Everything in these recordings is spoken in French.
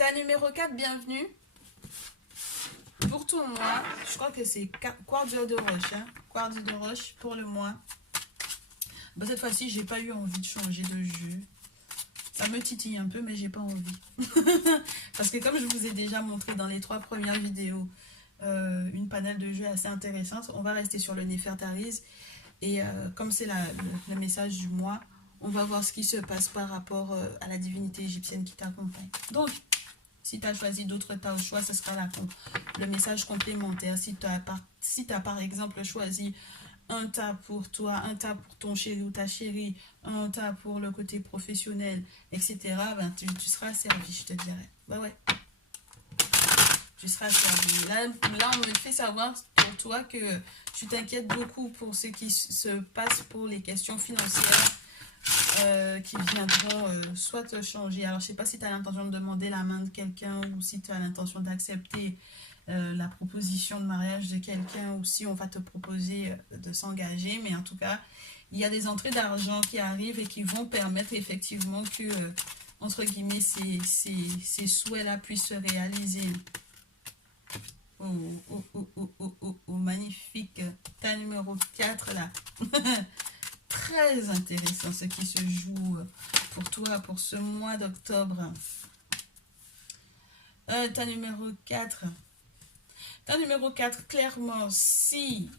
Ta numéro 4, bienvenue. Pour ton mois, je crois que c'est quartz de roche. Hein? Quartz de roche pour le mois. Bon, cette fois-ci, j'ai pas eu envie de changer de jeu. Ça me titille un peu, mais j'ai pas envie. Parce que comme je vous ai déjà montré dans les 3 premières vidéos, une panel de jeux assez intéressante, on va rester sur le Néfertariz. Et comme c'est le message du mois, on va voir ce qui se passe par rapport à la divinité égyptienne qui t'accompagne. Donc, si tu as choisi d'autres tas au choix, ce sera le message complémentaire. Si tu as par exemple choisi un tas pour toi, un tas pour ton chéri ou ta chérie, un tas pour le côté professionnel, etc., ben, tu seras servi, je te dirais. Bah ouais, tu seras servi. Là, on me fait savoir pour toi que tu t'inquiètes beaucoup pour ce qui se passe pour les questions financières. Qui viendront soit te changer. Alors, je sais pas si tu as l'intention de demander la main de quelqu'un ou si tu as l'intention d'accepter la proposition de mariage de quelqu'un ou si on va te proposer de s'engager. Mais en tout cas, il y a des entrées d'argent qui arrivent et qui vont permettre effectivement que, entre guillemets, ces souhaits-là puissent se réaliser. Oh, magnifique. Ta numéro 4 là. Très intéressant ce qui se joue pour toi, pour ce mois d'octobre. Ta numéro 4. Ta numéro 4, clairement, si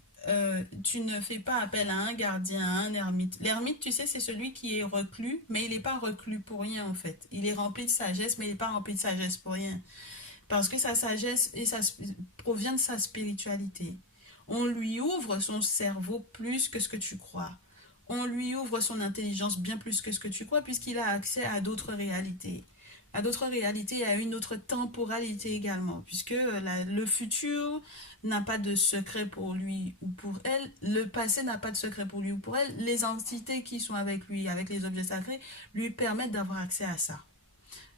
tu ne fais pas appel à un gardien, à un ermite. L'ermite, tu sais, c'est celui qui est reclus, mais il n'est pas reclus pour rien en fait. Il est rempli de sagesse, mais il n'est pas rempli de sagesse pour rien. Parce que sa sagesse provient de sa spiritualité. On lui ouvre son cerveau plus que ce que tu crois. On lui ouvre son intelligence bien plus que ce que tu crois, puisqu'il a accès à d'autres réalités. À d'autres réalités et à une autre temporalité également, puisque le futur n'a pas de secret pour lui ou pour elle, le passé n'a pas de secret pour lui ou pour elle, les entités qui sont avec lui, avec les objets sacrés, lui permettent d'avoir accès à ça.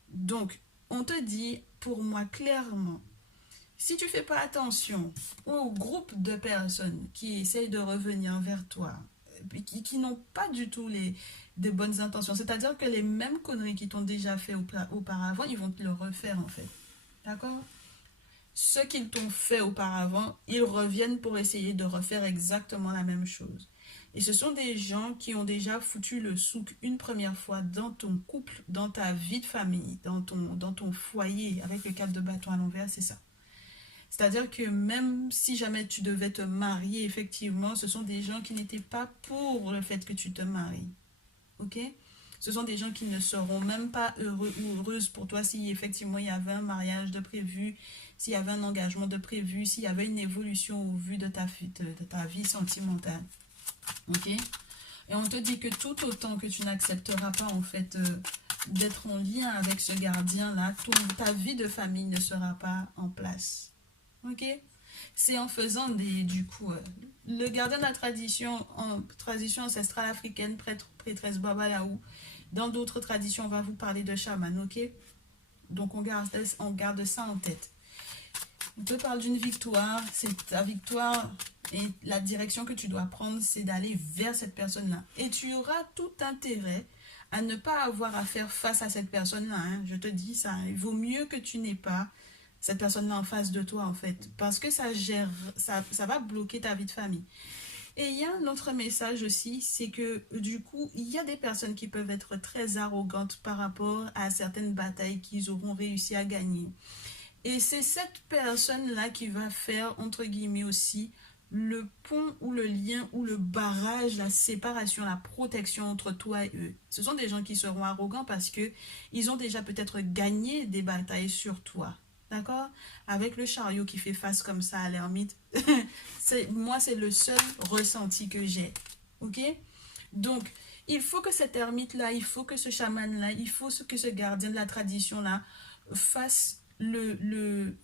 Donc, on te dit, pour moi, clairement, si tu ne fais pas attention au groupe de personnes qui essayent de revenir vers toi, qui n'ont pas du tout de bonnes intentions, c'est-à-dire que les mêmes conneries qui t'ont déjà fait auparavant, ils vont te le refaire en fait. D'accord? Ce qu'ils t'ont fait auparavant, ils reviennent pour essayer de refaire exactement la même chose. Et ce sont des gens qui ont déjà foutu le souk une première fois dans ton couple, dans ta vie de famille, dans ton foyer, avec le 4 de bâton à l'envers, c'est ça. C'est-à-dire que même si jamais tu devais te marier, effectivement, ce sont des gens qui n'étaient pas pour le fait que tu te maries. Ok? Ce sont des gens qui ne seront même pas heureux ou heureuses pour toi si effectivement il y avait un mariage de prévu, s'il y avait un engagement de prévu, s'il y avait une évolution au vu de ta vie sentimentale. Ok? Et on te dit que tout autant que tu n'accepteras pas en fait d'être en lien avec ce gardien-là, ta vie de famille ne sera pas en place. Ok, c'est en faisant du coup, le gardien de la tradition, en tradition ancestrale africaine, prêtre, prêtresse Babalaou. Dans d'autres traditions, on va vous parler de chaman, ok? Donc on garde ça en tête. On te parle d'une victoire, c'est ta victoire et la direction que tu dois prendre, c'est d'aller vers cette personne-là. Et tu auras tout intérêt à ne pas avoir à faire face à cette personne-là. Hein. Je te dis ça, il vaut mieux que tu n'aies pas cette personne-là en face de toi, en fait. Parce que ça va bloquer ta vie de famille. Et il y a un autre message aussi, c'est que du coup, il y a des personnes qui peuvent être très arrogantes par rapport à certaines batailles qu'ils auront réussi à gagner. Et c'est cette personne-là qui va faire, entre guillemets aussi, le pont ou le lien ou le barrage, la séparation, la protection entre toi et eux. Ce sont des gens qui seront arrogants parce qu'ils ont déjà peut-être gagné des batailles sur toi. D'accord? Avec le chariot qui fait face comme ça à l'ermite, moi, c'est le seul ressenti que j'ai. Ok? Donc, il faut que cet ermite-là, il faut que ce chaman-là, il faut que ce gardien de la tradition-là fasse le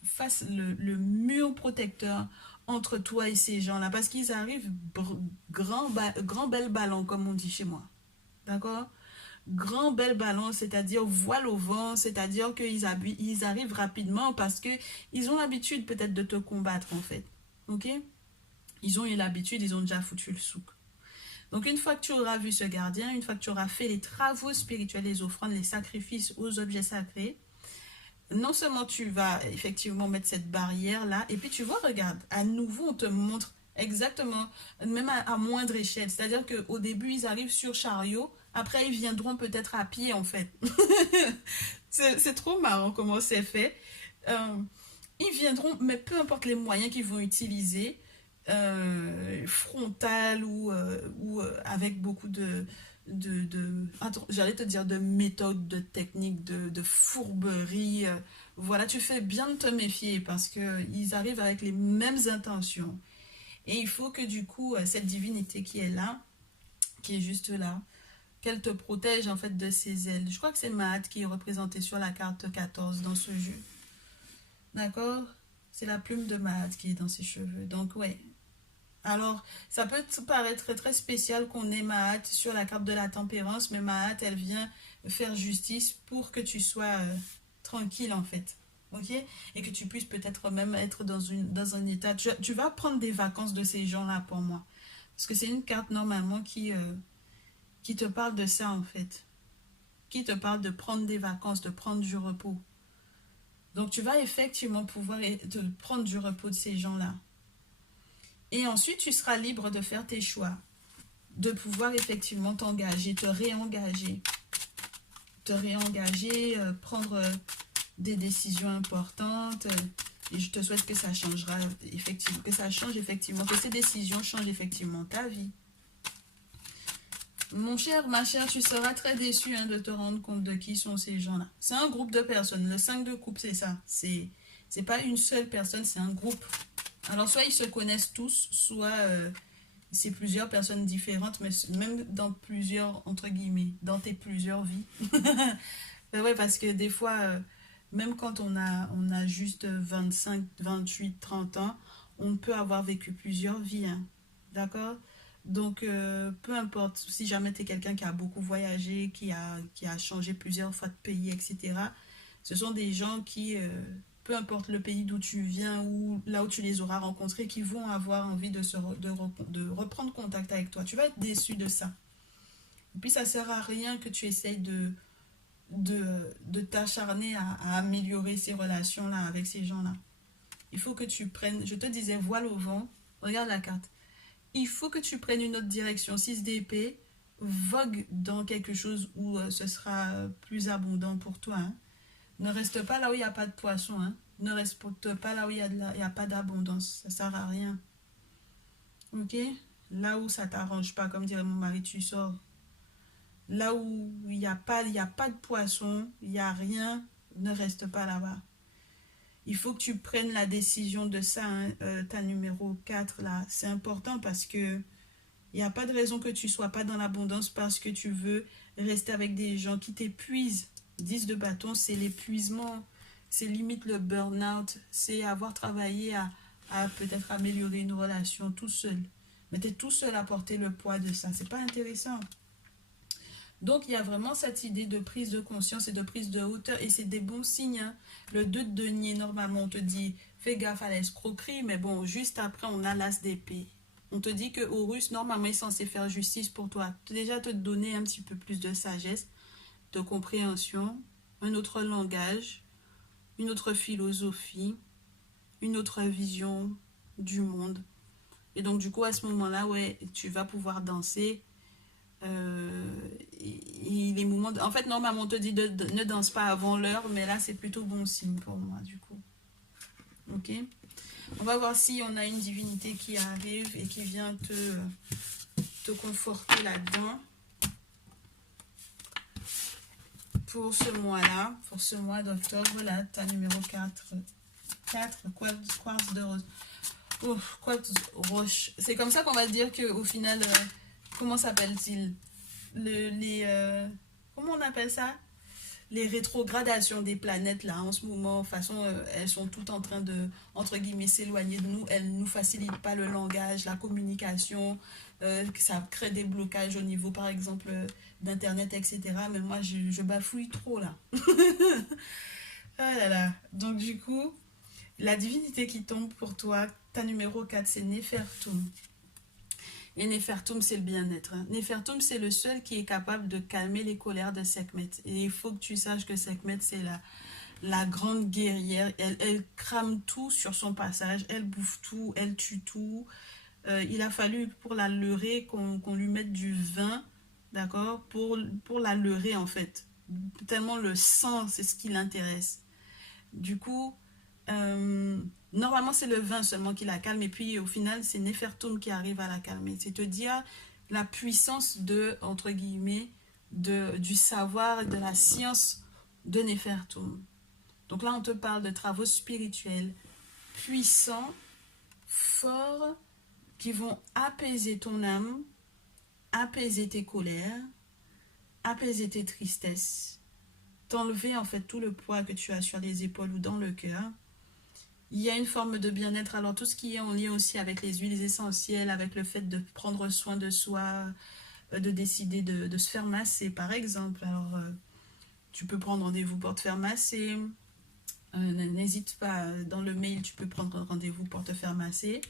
mur protecteur entre toi et ces gens-là. Parce qu'ils arrivent grand bel ballon, comme on dit chez moi. D'accord? Grand bel ballon, c'est-à-dire voile au vent, c'est-à-dire qu'ils arrivent rapidement parce qu'ils ont l'habitude peut-être de te combattre en fait. Ok? Ils ont eu l'habitude, ils ont déjà foutu le souk. Donc une fois que tu auras vu ce gardien, une fois que tu auras fait les travaux spirituels, les offrandes, les sacrifices aux objets sacrés, non seulement tu vas effectivement mettre cette barrière-là, et puis tu vois, regarde, à nouveau, on te montre exactement, même à moindre échelle. C'est-à-dire qu'au début, ils arrivent sur chariot, après, ils viendront peut-être à pied, en fait. C'est trop marrant comment c'est fait. Euh, Ils viendront, mais peu importe les moyens qu'ils vont utiliser, frontal ou avec beaucoup j'allais te dire de méthodes, de techniques, de fourberies. Voilà, tu fais bien de te méfier parce que ils arrivent avec les mêmes intentions. Et il faut que du coup, cette divinité qui est là, qui est juste là, qu'elle te protège en fait de ses ailes. Je crois que c'est Maat qui est représenté sur la carte 14 dans ce jeu. D'accord? C'est la plume de Maat qui est dans ses cheveux. Donc, ouais. Alors, ça peut te paraître très, très spécial qu'on ait Maat sur la carte de la tempérance, mais Maat, elle vient faire justice pour que tu sois tranquille, en fait. Ok? Et que tu puisses peut-être même être dans un état. Tu vas prendre des vacances de ces gens-là pour moi. Parce que c'est une carte normalement qui te parle de ça, en fait. Qui te parle de prendre des vacances, de prendre du repos. Donc, tu vas effectivement pouvoir te prendre du repos de ces gens-là. Et ensuite, tu seras libre de faire tes choix, de pouvoir effectivement t'engager, te réengager, prendre des décisions importantes. Et je te souhaite que ça changera effectivement, que ça change effectivement, que ces décisions changent effectivement ta vie. Mon cher, ma chère, tu seras très déçu de te rendre compte de qui sont ces gens-là. C'est un groupe de personnes. Le 5 de coupe, c'est ça. C'est pas une seule personne, c'est un groupe. Alors, soit ils se connaissent tous, soit c'est plusieurs personnes différentes, mais même dans plusieurs, entre guillemets, dans tes plusieurs vies. Ben ouais, parce que des fois, même quand on a juste 25, 28, 30 ans, on peut avoir vécu plusieurs vies. Hein. D'accord? Donc, peu importe, si jamais tu es quelqu'un qui a beaucoup voyagé, qui a changé plusieurs fois de pays, etc., ce sont des gens qui, peu importe le pays d'où tu viens ou là où tu les auras rencontrés, qui vont avoir envie de reprendre contact avec toi. Tu vas être déçu de ça. Et puis, ça ne sert à rien que tu essayes de t'acharner à améliorer ces relations-là avec ces gens-là. Il faut que tu prennes, je te disais, voile au vent, regarde la carte. Il faut que tu prennes une autre direction. 6 d'épée, vogue dans quelque chose où ce sera plus abondant pour toi. Hein. Ne reste pas là où il n'y a pas de poisson. Hein. Ne reste pas là où il n'y a pas d'abondance. Ça ne sert à rien. Ok? Là où ça ne t'arrange pas, comme dirait mon mari, tu sors. Là où il y a pas de poisson, il n'y a rien, ne reste pas là-bas. Il faut que tu prennes la décision de ça, hein, ta numéro 4 là. C'est important parce que il n'y a pas de raison que tu ne sois pas dans l'abondance parce que tu veux rester avec des gens qui t'épuisent. 10 de bâton, c'est l'épuisement, c'est limite le burn-out, c'est avoir travaillé à peut-être améliorer une relation tout seul. Mais tu es tout seul à porter le poids de ça. C'est pas intéressant. Donc, il y a vraiment cette idée de prise de conscience et de prise de hauteur. Et c'est des bons signes. Hein. Le 2 de denier, normalement, on te dit, fais gaffe à l'escroquerie. Mais bon, juste après, on a l'as d'épée. On te dit que Horus, normalement, est censé faire justice pour toi. Déjà, te donner un petit peu plus de sagesse, de compréhension, un autre langage, une autre philosophie, une autre vision du monde. Et donc, du coup, à ce moment-là, ouais, tu vas pouvoir danser. Et les moments en fait normalement on te dit ne danse pas avant l'heure mais là c'est plutôt bon signe pour moi du coup. Ok, on va voir si on a une divinité qui arrive et qui vient te conforter là-dedans pour ce mois-là, pour ce mois d'octobre. Là ta numéro 4 quartz de rose. Quartz roche, c'est comme ça qu'on va dire qu'au final comment s'appelle-t-il comment on appelle ça, les rétrogradations des planètes là en ce moment, de toute façon elles sont toutes en train de entre guillemets s'éloigner de nous, elles ne nous facilitent pas le langage, la communication, ça crée des blocages au niveau par exemple d'internet, etc. Mais moi je bafouille trop là. Ah là là. Donc du coup la divinité qui tombe pour toi, ta numéro 4, c'est Nefertum. Et Nefertum, c'est le bien-être. Hein. Nefertum, c'est le seul qui est capable de calmer les colères de Sekhmet. Et il faut que tu saches que Sekhmet, la grande guerrière. Elle crame tout sur son passage. Elle bouffe tout, elle tue tout. Il a fallu pour la leurrer qu'on lui mette du vin, d'accord, pour la leurrer en fait. Tellement le sang, c'est ce qui l'intéresse. Du coup, euh, normalement c'est le vin seulement qui la calme et puis au final c'est Nefertum qui arrive à la calmer. C'est te dire la puissance de, entre guillemets, du savoir et de la science de Nefertum. Donc là on te parle de travaux spirituels puissants, forts, qui vont apaiser ton âme, apaiser tes colères, apaiser tes tristesses, t'enlever en fait tout le poids que tu as sur les épaules ou dans le cœur. Il y a une forme de bien-être, alors tout ce qui est en lien aussi avec les huiles essentielles, avec le fait de prendre soin de soi, de décider de se faire masser par exemple. Alors tu peux prendre rendez-vous pour te faire masser, n'hésite pas, dans le mail tu peux prendre rendez-vous pour te faire masser.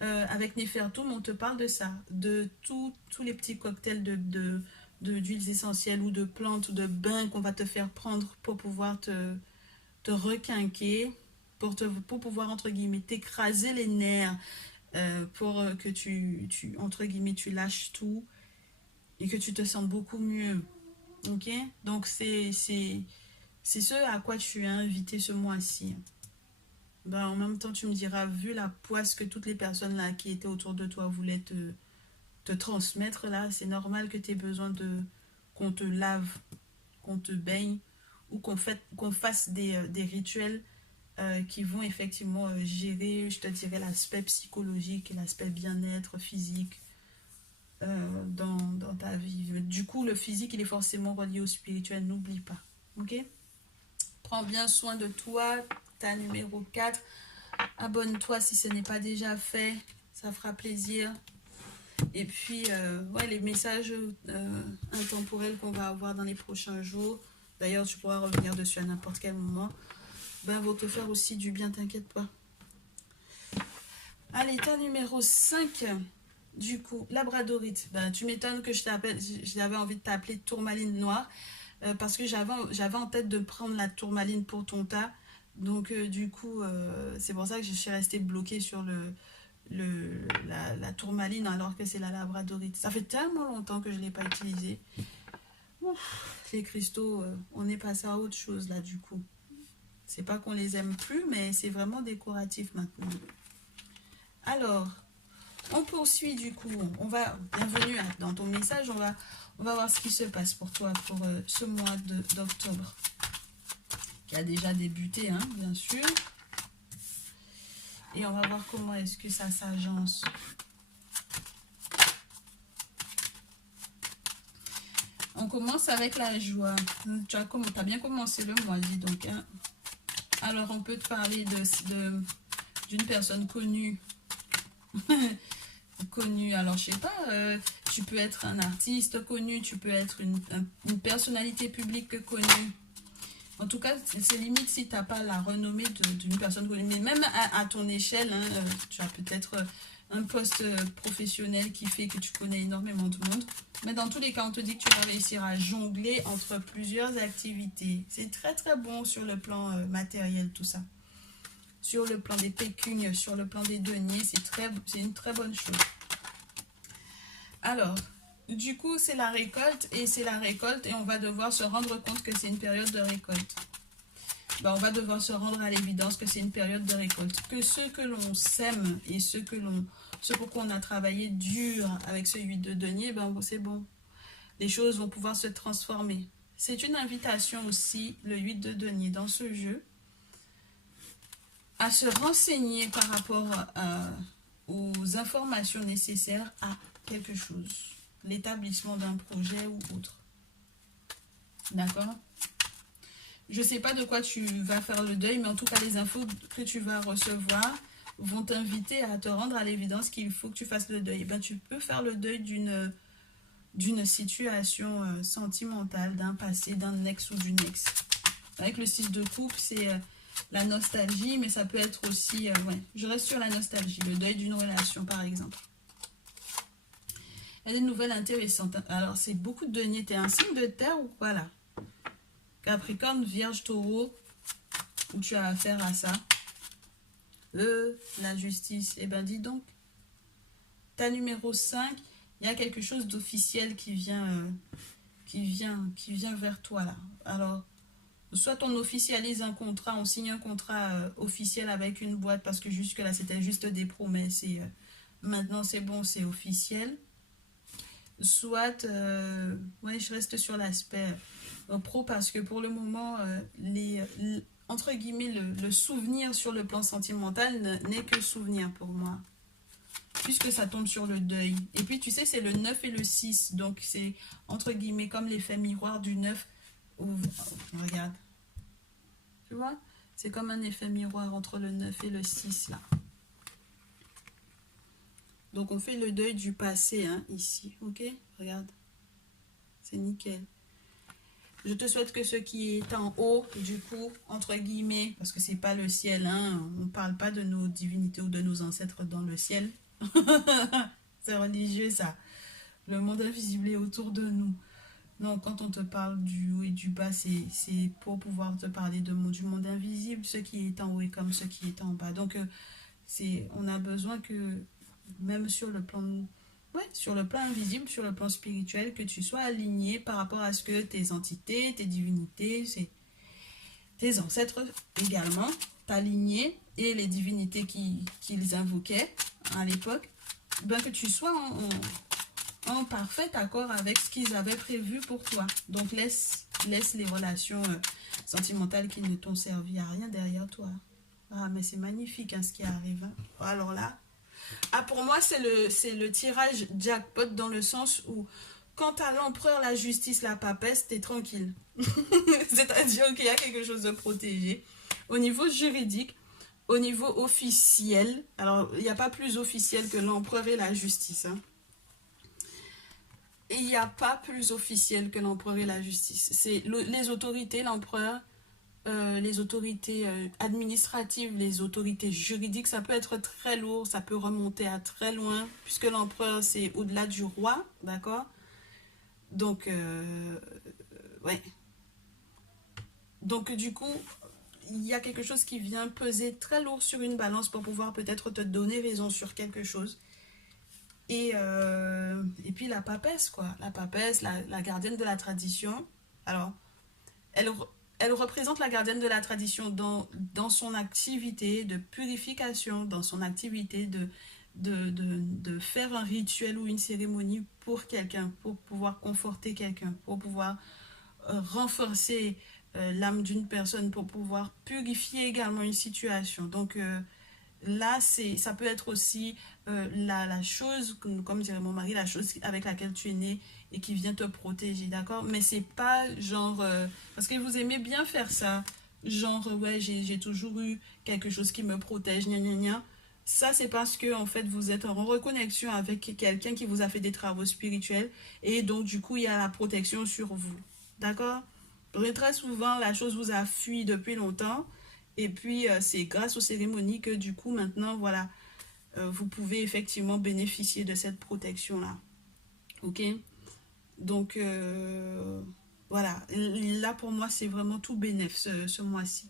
Avec Nefertum, on te parle de ça, de tous les petits cocktails d'huiles essentielles ou de plantes ou de bains qu'on va te faire prendre pour pouvoir te requinquer, pour pouvoir, entre guillemets, t'écraser les nerfs, pour que entre guillemets, tu lâches tout et que tu te sentes beaucoup mieux. Ok? Donc, c'est ce à quoi tu es invité ce mois-ci. Ben, en même temps, tu me diras, vu la poisse que toutes les personnes là qui étaient autour de toi voulaient te transmettre là, c'est normal que tu aies besoin qu'on te lave, qu'on te baigne ou qu'on fasse des rituels qui vont effectivement gérer, je te dirais, l'aspect psychologique et l'aspect bien-être physique dans ta vie. Du coup, le physique, il est forcément relié au spirituel, n'oublie pas. Ok? Prends bien soin de toi, ta numéro 4. Abonne-toi si ce n'est pas déjà fait, ça fera plaisir. Et puis, ouais, les messages intemporels qu'on va avoir dans les prochains jours, d'ailleurs, tu pourras revenir dessus à n'importe quel moment, ben, vont te faire aussi du bien, t'inquiète pas. Allez, ta numéro 5, du coup, labradorite. Ben, tu m'étonnes que j'avais envie de t'appeler tourmaline noire, parce que j'avais en tête de prendre la tourmaline pour ton tas. Donc, du coup, c'est pour ça que je suis restée bloquée sur la tourmaline alors que c'est la labradorite. Ça fait tellement longtemps que je ne l'ai pas utilisée. Ouf, les cristaux, on est passé à autre chose là, du coup. C'est pas qu'on les aime plus, mais c'est vraiment décoratif maintenant. Alors, on poursuit du coup. Bienvenue dans ton message. On va voir ce qui se passe pour toi pour ce mois d'octobre. Qui a déjà débuté, hein, bien sûr. Et on va voir comment est-ce que ça s'agence. On commence avec la joie. Tu as bien commencé le mois, dis donc. Hein. Alors, on peut te parler d'une personne connue. Connue, alors je sais pas, tu peux être un artiste connu, tu peux être une personnalité publique connue. En tout cas, c'est limite si tu n'as pas la renommée d'une personne connue. Mais même à ton échelle, hein, tu as peut-être un poste professionnel qui fait que tu connais énormément de monde. Mais dans tous les cas, on te dit que tu vas réussir à jongler entre plusieurs activités. C'est très très bon sur le plan matériel, tout ça. Sur le plan des pécunes, sur le plan des deniers, c'est une très bonne chose. Alors, du coup, c'est la récolte et on va devoir se rendre compte que c'est une période de récolte. Ben, on va devoir se rendre à l'évidence que c'est une période de récolte. Que ce que l'on sème et ce pourquoi on a travaillé dur avec ce 8 de denier, ben, c'est bon. Les choses vont pouvoir se transformer. C'est une invitation aussi, le 8 de denier, dans ce jeu, à se renseigner par rapport aux informations nécessaires à quelque chose. L'établissement d'un projet ou autre. D'accord? Je ne sais pas de quoi tu vas faire le deuil, mais en tout cas, les infos que tu vas recevoir vont t'inviter à te rendre à l'évidence qu'il faut que tu fasses le deuil. Ben, tu peux faire le deuil d'une situation sentimentale, d'un passé, d'un ex ou d'une ex. Avec le 6 de coupe, c'est la nostalgie, mais ça peut être aussi... ouais, je reste sur la nostalgie, le deuil d'une relation, par exemple. Il y a des nouvelles intéressantes. Alors, c'est beaucoup de deniers. T'es un signe de terre ou quoi, là? Capricorne, Vierge, Taureau. où tu as affaire à ça. La justice. Eh ben, dis donc. Ta numéro 5, il y a quelque chose d'officiel qui vient vers toi, là. Alors, soit on officialise un contrat, on signe un contrat officiel avec une boîte, parce que jusque-là, c'était juste des promesses, et maintenant, c'est bon, c'est officiel. Soit, ouais, je reste sur l'aspect pro, parce que pour le moment, entre guillemets, le souvenir sur le plan sentimental n'est que souvenir pour moi, puisque ça tombe sur le deuil. Et puis, tu sais, c'est le 9 et le 6, donc c'est, entre guillemets, comme l'effet miroir du 9. Regarde. Tu vois? C'est comme un effet miroir entre le 9 et le 6, là. Donc, on fait le deuil du passé, hein, ici. Ok? Regarde. C'est nickel. Je te souhaite que ce qui est en haut, du coup, entre guillemets, parce que c'est pas le ciel, hein, on parle pas de nos divinités ou de nos ancêtres dans le ciel. C'est religieux, ça. Le monde invisible est autour de nous. Non, quand on te parle du haut et du bas, c'est pour pouvoir te parler du monde invisible, ce qui est en haut et comme ce qui est en bas. Donc, on a besoin que, même sur le plan, ouais, sur le plan invisible, sur le plan spirituel, que tu sois aligné par rapport à ce que tes entités, tes divinités, tes ancêtres également, t'aligner, et les divinités qu'ils invoquaient à l'époque, ben que tu sois en parfait accord avec ce qu'ils avaient prévu pour toi. Donc, laisse les relations sentimentales qui ne t'ont servi à rien derrière toi. Ah, mais c'est magnifique, hein, ce qui arrive. Hein. Alors là, pour moi, c'est le tirage jackpot, dans le sens où, quant à l'empereur, la justice, la papesse, t'es tranquille. C'est-à-dire qu'il y a quelque chose de protégé. Au niveau juridique, au niveau officiel, alors, il n'y a pas plus officiel que l'empereur et la justice, hein. Et il n'y a pas plus officiel que l'empereur et la justice. C'est les autorités, l'empereur, les autorités administratives, les autorités juridiques, ça peut être très lourd, ça peut remonter à très loin, puisque l'empereur, c'est au-delà du roi, d'accord? Donc, ouais. Donc, du coup, il y a quelque chose qui vient peser très lourd sur une balance pour pouvoir peut-être te donner raison sur quelque chose. Et puis la papesse, quoi. La papesse, la gardienne de la tradition. Alors, elle représente la gardienne de la tradition dans son activité de purification, dans son activité de faire un rituel ou une cérémonie pour quelqu'un, pour pouvoir conforter quelqu'un, pour pouvoir renforcer l'âme d'une personne, pour pouvoir purifier également une situation. Donc, là, ça peut être aussi la chose, comme dirait mon mari, la chose avec laquelle tu es né et qui vient te protéger, d'accord? Mais c'est pas genre... parce que vous aimez bien faire ça. Genre, ouais, j'ai toujours eu quelque chose qui me protège, gna gna gna. Ça, c'est parce que, en fait, vous êtes en reconnexion avec quelqu'un qui vous a fait des travaux spirituels. Et donc, du coup, il y a la protection sur vous. D'accord? Donc, très souvent, la chose vous a fui depuis longtemps. Et puis, c'est grâce aux cérémonies que, du coup, maintenant, voilà, vous pouvez effectivement bénéficier de cette protection-là. Ok? Donc, voilà. Là, pour moi, c'est vraiment tout bénéf ce mois-ci.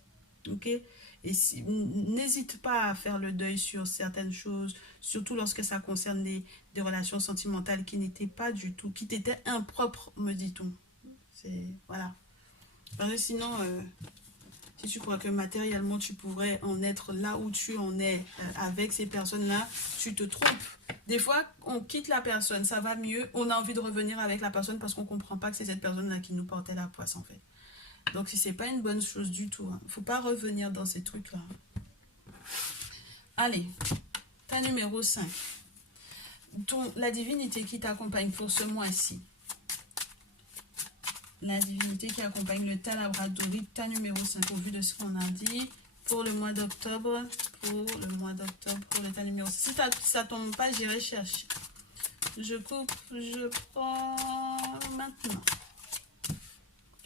Ok? Et n'hésite pas à faire le deuil sur certaines choses, surtout lorsque ça concerne des relations sentimentales qui n'étaient pas du tout, qui t'étaient impropres, me dit-on. Voilà. Parce que sinon... si tu crois que matériellement tu pourrais en être là où tu en es avec ces personnes-là, tu te trompes. Des fois, on quitte la personne, ça va mieux, on a envie de revenir avec la personne parce qu'on ne comprend pas que c'est cette personne-là qui nous portait la poisse en fait. Donc, si c'est pas une bonne chose du tout, hein, faut pas revenir dans ces trucs-là. Allez, ta numéro 5. La divinité qui t'accompagne pour ce mois-ci. La divinité qui accompagne le Talabradorite, ta numéro 5, au vu de ce qu'on a dit, pour le mois d'octobre, pour le ta numéro 5. Si ça tombe pas, j'irai chercher. Je coupe, je prends maintenant.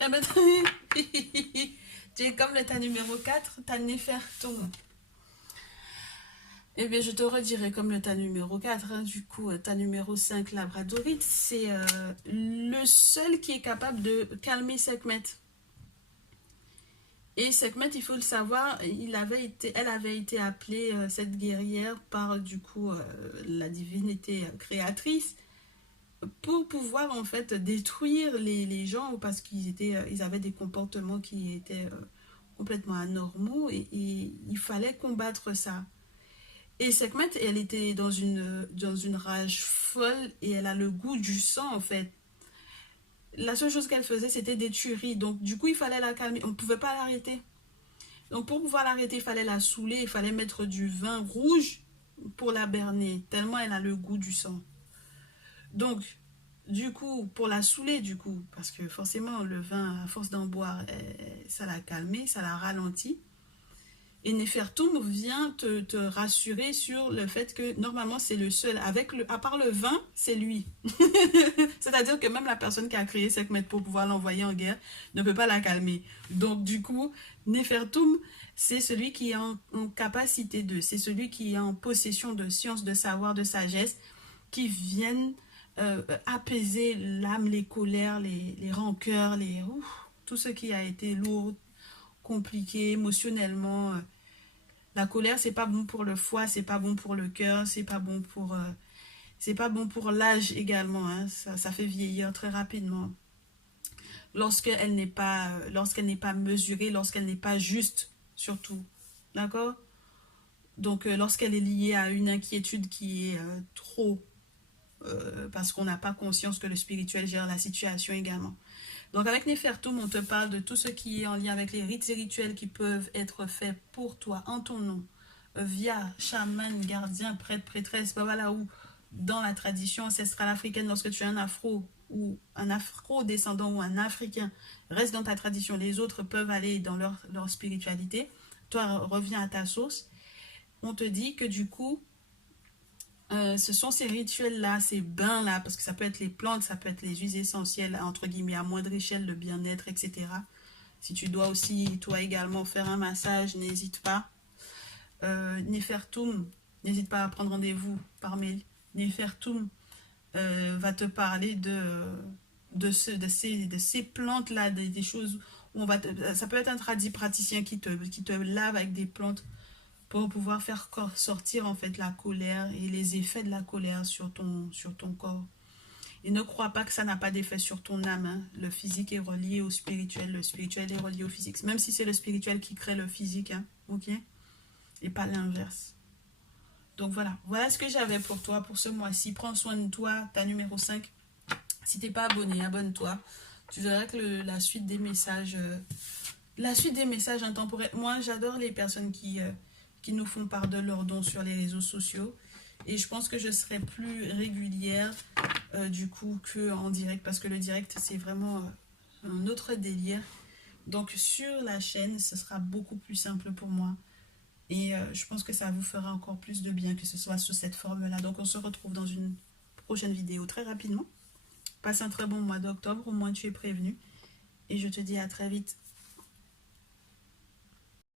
Eh ben, tu es comme le ta numéro 4, ta Néferton. Eh bien, je te redirai comme le tas numéro 4, hein, du coup, tas numéro 5, Labradorite, c'est le seul qui est capable de calmer Sekhmet. Et Sekhmet, il faut le savoir, elle avait été appelée, cette guerrière, par du coup la divinité créatrice, pour pouvoir en fait détruire les gens parce ils avaient des comportements qui étaient complètement anormaux et il fallait combattre ça. Et Sekhmet, elle était dans une rage folle et elle a le goût du sang en fait. La seule chose qu'elle faisait, c'était des tueries. Donc du coup, il fallait la calmer. On ne pouvait pas l'arrêter. Donc pour pouvoir l'arrêter, il fallait la saouler, il fallait mettre du vin rouge pour la berner, tellement elle a le goût du sang. Donc, du coup, pour la saouler, du coup, parce que forcément, le vin, à force d'en boire, ça l'a calmé, ça l'a ralenti. Et Nefertum vient te rassurer sur le fait que normalement c'est le seul, à part le vin, c'est lui. C'est-à-dire que même la personne qui a créé Sekhmet pour pouvoir l'envoyer en guerre ne peut pas la calmer. Donc du coup, Nefertum, c'est celui qui est en capacité c'est celui qui est en possession de science, de savoir, de sagesse, qui viennent apaiser l'âme, les colères, les rancœurs, tout ce qui a été lourd, compliqué émotionnellement. La colère, c'est pas bon pour le foie, c'est pas bon pour le cœur, c'est pas bon pour l'âge également. Hein. Ça fait vieillir très rapidement. Lorsqu'elle n'est pas mesurée, lorsqu'elle n'est pas juste, surtout. D'accord? Donc, lorsqu'elle est liée à une inquiétude qui est trop, parce qu'on n'a pas conscience que le spirituel gère la situation également. Donc avec Nefertum, on te parle de tout ce qui est en lien avec les rites et rituels qui peuvent être faits pour toi, en ton nom, via chaman, gardien, prêtre, prêtresse, voilà, ou dans la tradition ancestrale africaine, lorsque tu es un afro ou un afro-descendant ou un africain, reste dans ta tradition, les autres peuvent aller dans leur spiritualité, toi reviens à ta source. On te dit que du coup, ce sont ces rituels-là, ces bains-là, parce que ça peut être les plantes, ça peut être les huiles essentielles, entre guillemets, à moindre échelle, le bien-être, etc. Si tu dois aussi, toi également, faire un massage, n'hésite pas. Nefertum, n'hésite pas à prendre rendez-vous par mail. Nefertum va te parler de ces plantes-là, des choses où ça peut être un praticien qui te lave avec des plantes pour pouvoir faire sortir en fait la colère et les effets de la colère sur ton corps. Et ne crois pas que ça n'a pas d'effet sur ton âme. Hein. Le physique est relié au spirituel, le spirituel est relié au physique. Même si c'est le spirituel qui crée le physique, hein, ok? Et pas l'inverse. Donc voilà ce que j'avais pour toi pour ce mois-ci. Prends soin de toi, ta numéro 5. Si t'es pas abonné, abonne-toi. Tu verras que la suite des messages... intemporels. Moi, j'adore les personnes qui nous font part de leurs dons sur les réseaux sociaux. Et je pense que je serai plus régulière du coup qu'en direct. Parce que le direct, c'est vraiment un autre délire. Donc sur la chaîne, ce sera beaucoup plus simple pour moi. Et je pense que ça vous fera encore plus de bien que ce soit sous cette forme-là. Donc on se retrouve dans une prochaine vidéo très rapidement. Passe un très bon mois d'octobre, au moins tu es prévenu. Et je te dis à très vite.